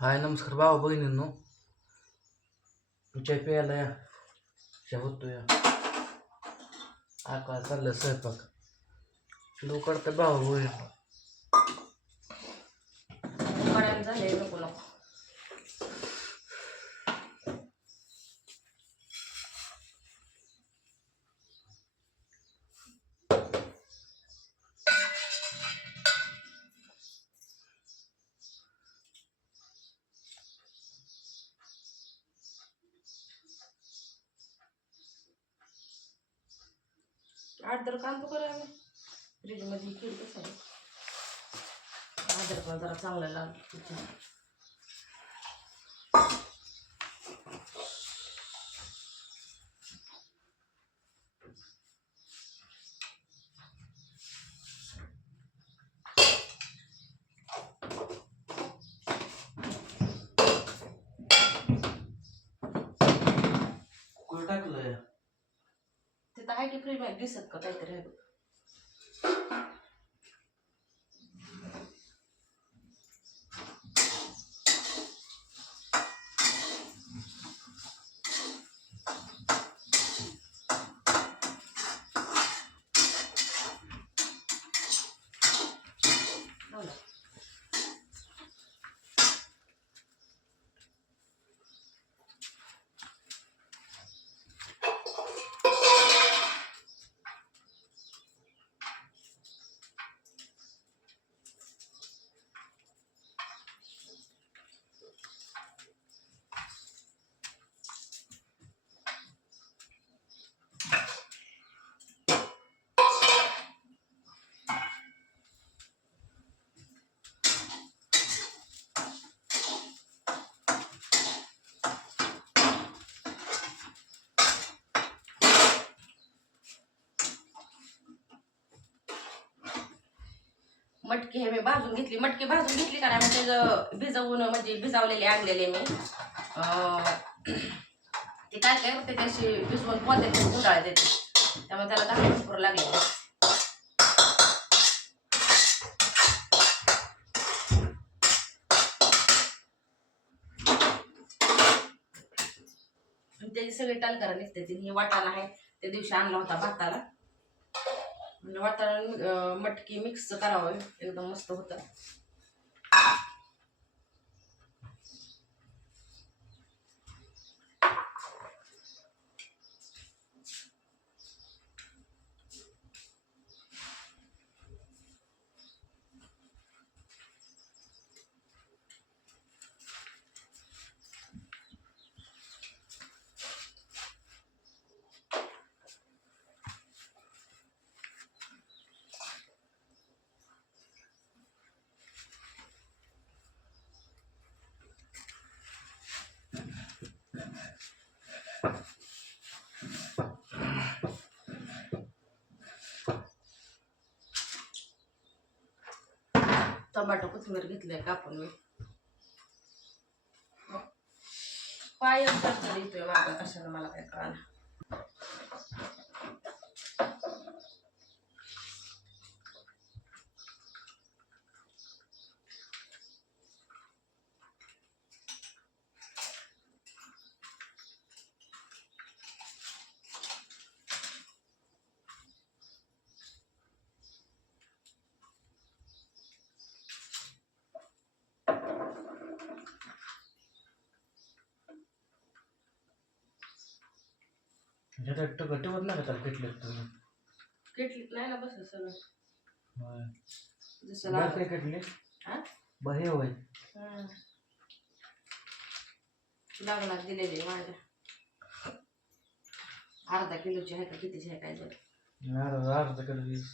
हाय नमस्कार भावा बहिणींनो. चाय प्यायला या. चहा होतो या आका चाललं स्वयंपाक. लोक करते भावा बहिणी कड्याला झाले नको नको आठ दर काम तर करा फ्रीजमध्ये केलं कसं आहे. पण जरा चांगला लागतो कुठं टाकलं तिथं आहे की फ्रीजमध्ये दिसत का काहीतरी? मटकी हे मी भाजून घेतली. मटकी भाजून घेतली का नाही? त्याचं भिजवून म्हणजे भिजवलेले आणलेले मी. ते काय काय होते? त्याशी भिजवून पोहते गुंडाळ देते त्यामुळे त्याला दहा भरपूर लागले. त्याची सगळी टालकरा निघते. ती ही वाटाणा आहे. त्या दिवशी आणला होता भाताला. म्हणजे वाटाणा मटकी मिक्स करावं. एकदम मस्त होतं. टमाटो कोथिंबीर घेतले कापून मी. पाय तर येतोय माझा कशाला मला काय कळालं. ह्याच्यात घटवत नाही का त्याला किटले तुम्ही किटलीत नाही ना बस सगळं. जसं बरं लागलं. काय किटले हा? हे होय हं. दिलेले माझ्या अर्धा किलोची आहे का कितीची आहे काय अर्धा अर्धा किलो वीस.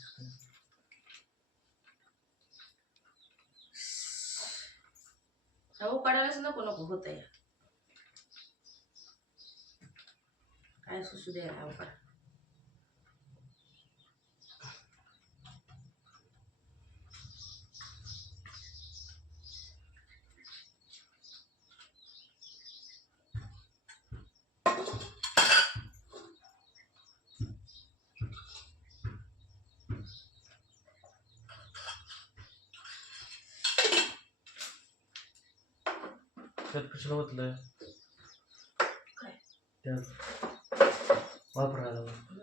उकाडायलाच नको नको होत काय सुसू द्यायला अवकार त्यात कशाला होतलं त्या त्यात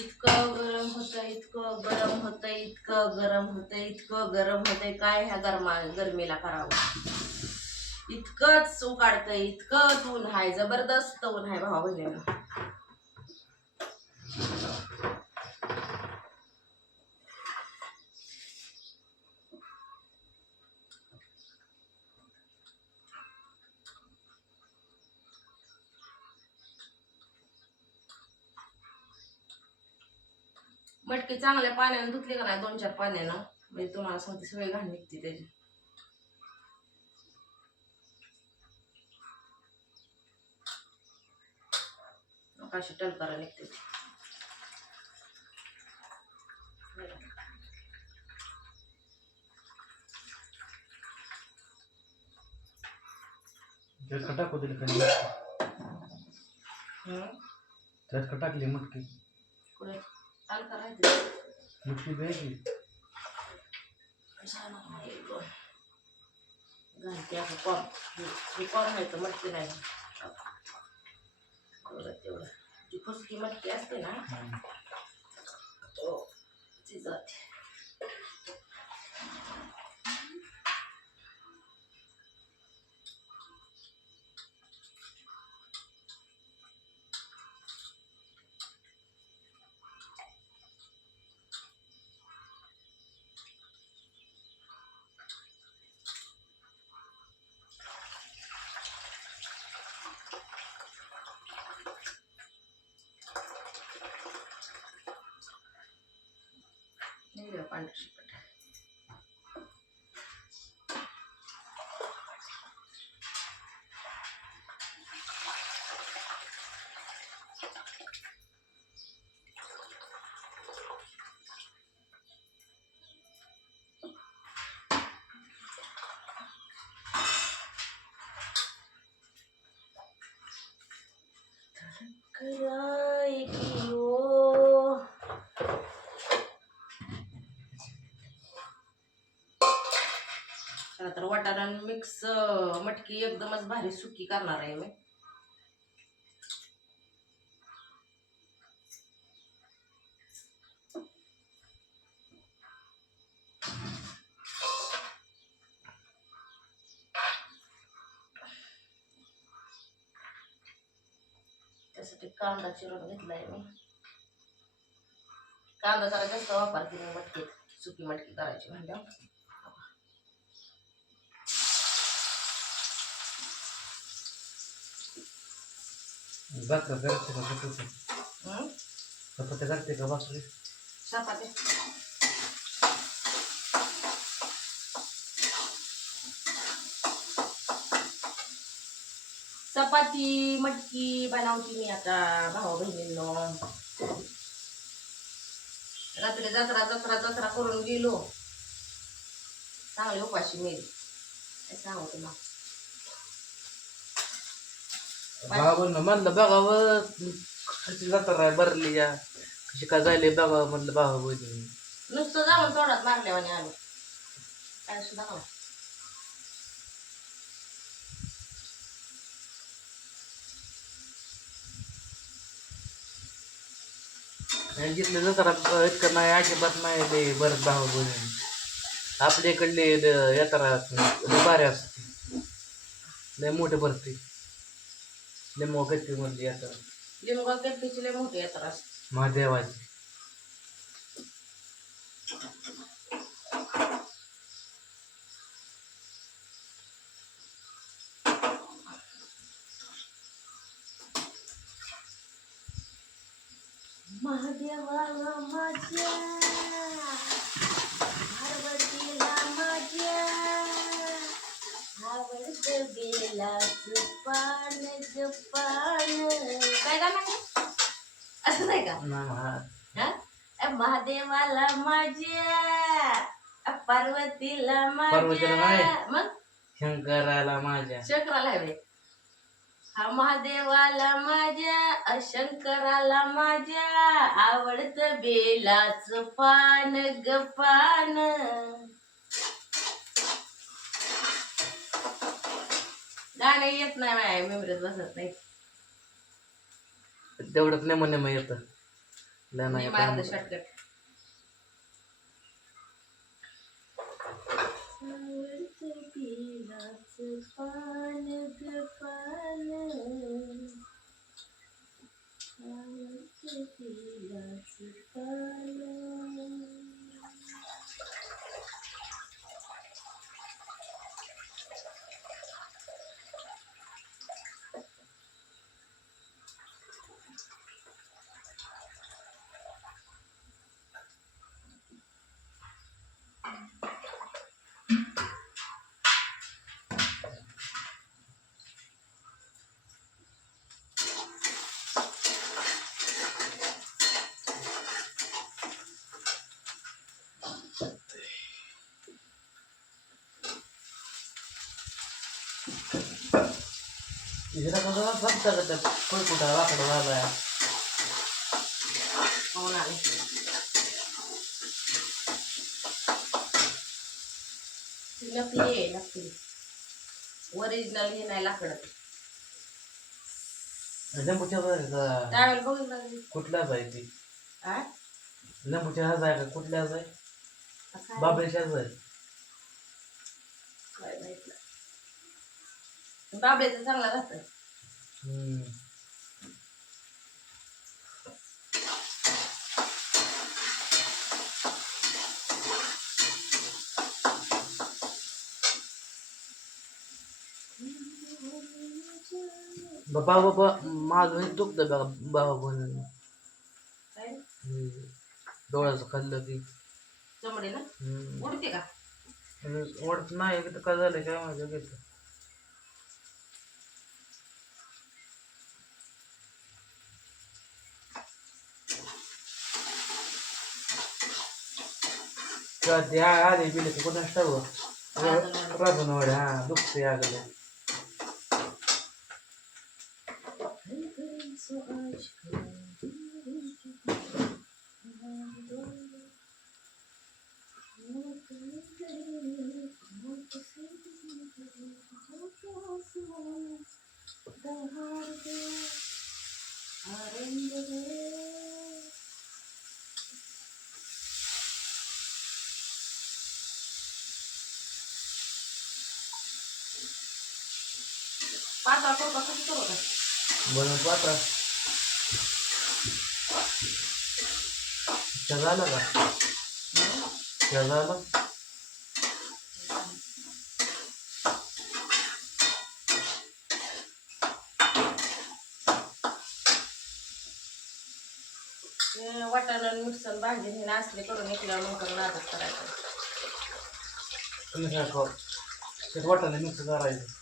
इतकं गरम होतं इतकं गरम होतं इतकं गरम होतं इतकं गरम होतंय. काय ह्या गरमा गरमीला करावं? इतकंच उकाडतंय इतकंच ऊन आहे जबरदस्त ऊन आहे भावा बहिणीला मटकी चांगल्या पाण्यानं धुतली का नाही? दोन चार पाण्यानं. म्हणजे तुम्हाला सांगते सगळी घाण निघते त्याची. अशी टलकारा निघते त्यात का टाकू दिली खाली हम्म. त्यात का टाकली मटकी? ते. मटकी द्यायची कशाला नाही गं. घालते असं कॉर्न हे- हे कॉर्न आहे तर मटकी नाही तेवढं तेवढं जी फुसकी मटकी असते ना हम्म. तो ती जाते निघलं पांढरं शिपट करायची मटार आणि मिक्स मटकी एकदमच भारी सुकी करणार आहे मी. त्यासाठी कांदा चिरून घेतलाय मी. कांदा जरा जास्त वापरते मी मटकीत सुकी मटकी करायची म्हणजे भाकर करते का चपाती हं? चपात्या करते का भाकरी चपाती चपाती मटकी बनवते मी आता भाऊ बहिणींनो रात्री जत्रा जत्रा जत्रा करून गेलो चांगली उपाशी मिळेल सांगू तुला भावानं म्हणलं बघावं कशी जातात राय भरली या. कशी काय जायले बघावं म्हणलं भावा बहिणी नुसतं जाऊन तोंडात मारल्यावाने आलो काय सुद्धा जिथलं जत्रा इतकं नाही अजिबात नाही ते बरं भावा बहिणी आपल्या इकडले यात्रा दुपारी असते. लय मोठे भरते. लय मोठी म्हणजे यात्रा लिंबू केटकीची लय मोठी यात्रा. असते महादेवाची. महादेवाला माझ्या. पार्वतीला पार्वतीला नाही. माझ्या मग? शंकराला माझ्या. शंकराला हवे हा महादेवाला माझ्या. अ, शंकराला माझ्या. आवडत बेलाच पान ग पान. गाणं येत नाही माझ्या मेमरीत बसत नाही. तेवढंच नेम नेम येतं. लय नाही. मारलं शॉर्टकट पान ग पान हिरा कसं बघता का त्या फळकुटा वाकडा आले? नकली आहे ओरिजिनल हे नाही लाकडं. लिंबूच्या बाहेर त्यावेळेला बघू लागली. कुठल्याच आहे ती? आ? लिंबूच्या ह्याच आहे का? कुठल्याच आहे? काय? बाबळीच्याच आहे. काय माहीत. चांगला राहतं हम्म. बाबा बाबा माझं हे दुखतं बाबा बनून काय? डोळ्याचं खाल्लं की. चमडे ना हम्म. उडते का? ओढत नाही की काय झालं काय माझं घेतलं किंवा ते आ- आले बिले कुठं ठरवं राजनवाड हा दुखते आगले पातळ करू का कसं करू का बनवून पात्रा. त्या झालं का? झालं? हे वाटाणा मिक्सर भाजी हे नाचले करून इकल्यावर मग करून नाटक करायचं. वाटाणे मिक्स करायचं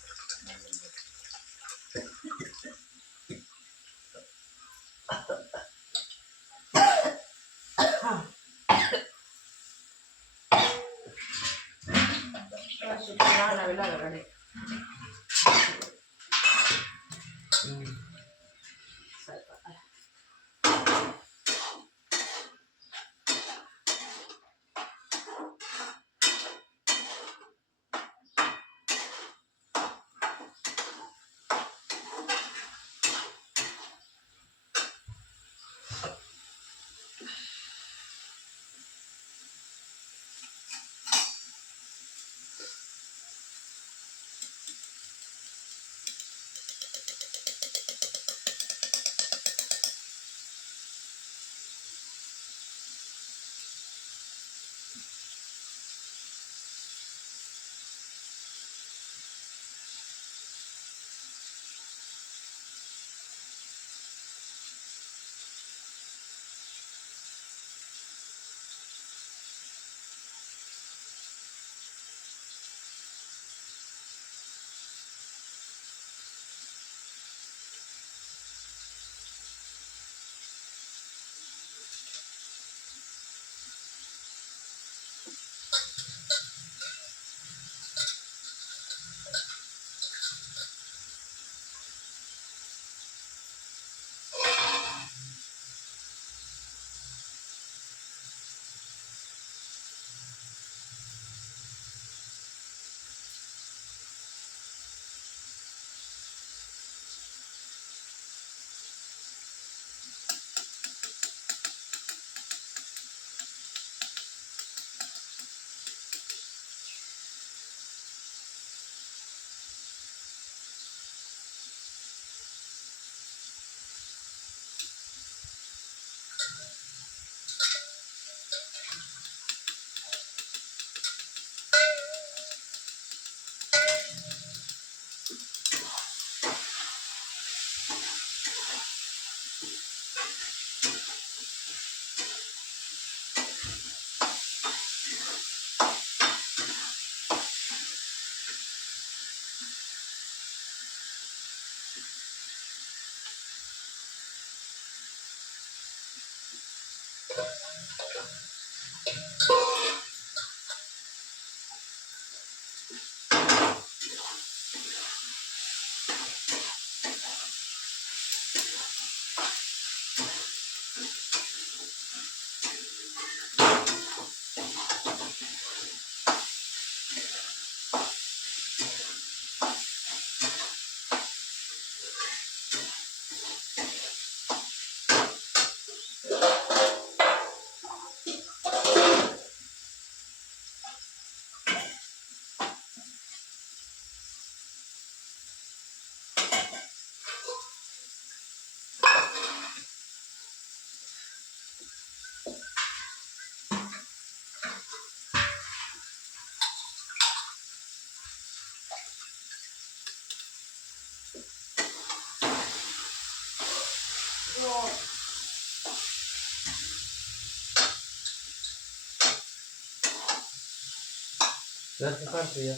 जास्त काढतो या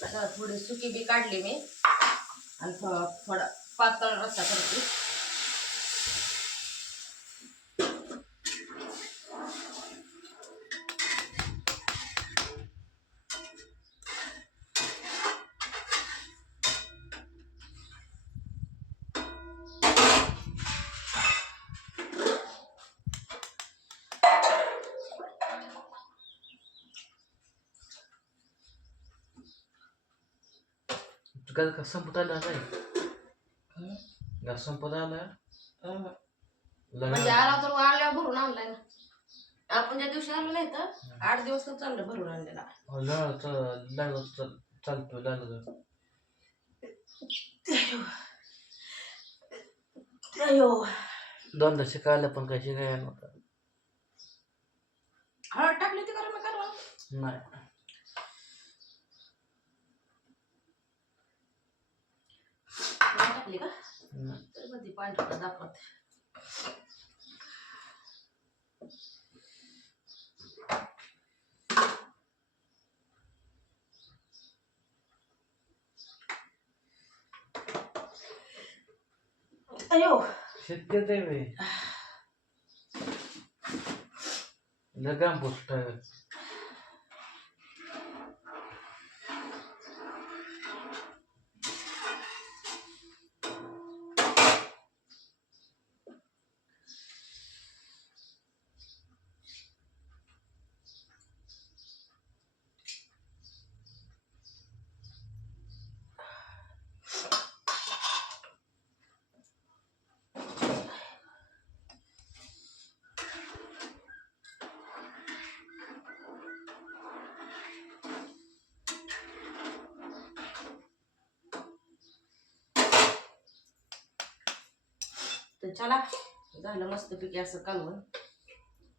आता थोडी सुकी बी काढली मी. आणि थोडं थोडा पातळ रस्सा करते. संपत आला हं. लग्न म्हणजे आला तर आल्यावर भरून आणलाय ना. आपण ज्या दिवशी आलो नाही तर आठ दिवस तर चाललं भरून आणलेला. लागत चालतोय लागलं अयो. दोनदा शिकायला पण काही शिकायला नव्हतं. हळद टाकली ती करा मी करा नाही नाही टाकली का नाही. तर कधी पांढरा दाखवते अयो शक्यत आहे बे. लगाम पोस्ट तर चला. झालं मस्त पिकी असं कालवून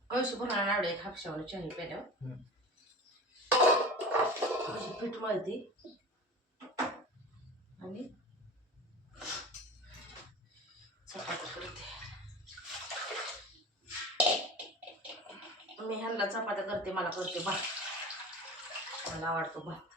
कळशी भरणार आवडे एक हापशावर चहा प्याल्यावर हम्म. अशी पीठ मळती. आणि चपाती करते. मी ह्यांना चपात्या करते मला करते भात. मला आवडतो भात.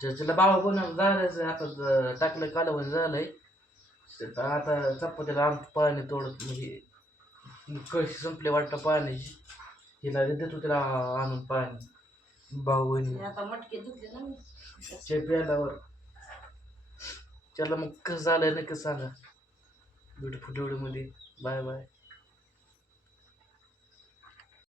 त्याला बाबा पण झालं आता टाकलं कालवण झालंय. आता चपातीला आम पाणी तोडत म्हणजे कळशी संपले वाटतं पाण्याची. तिला देतो तिला आणून पाणी. भाऊ बहिणी आता मटके धुतले ना मी. चे प्यायल्यावर त्याला मग कसं झालंय नक्की सांगा. ब्युटिफुल व्हिडिओमध्ये बाय बाय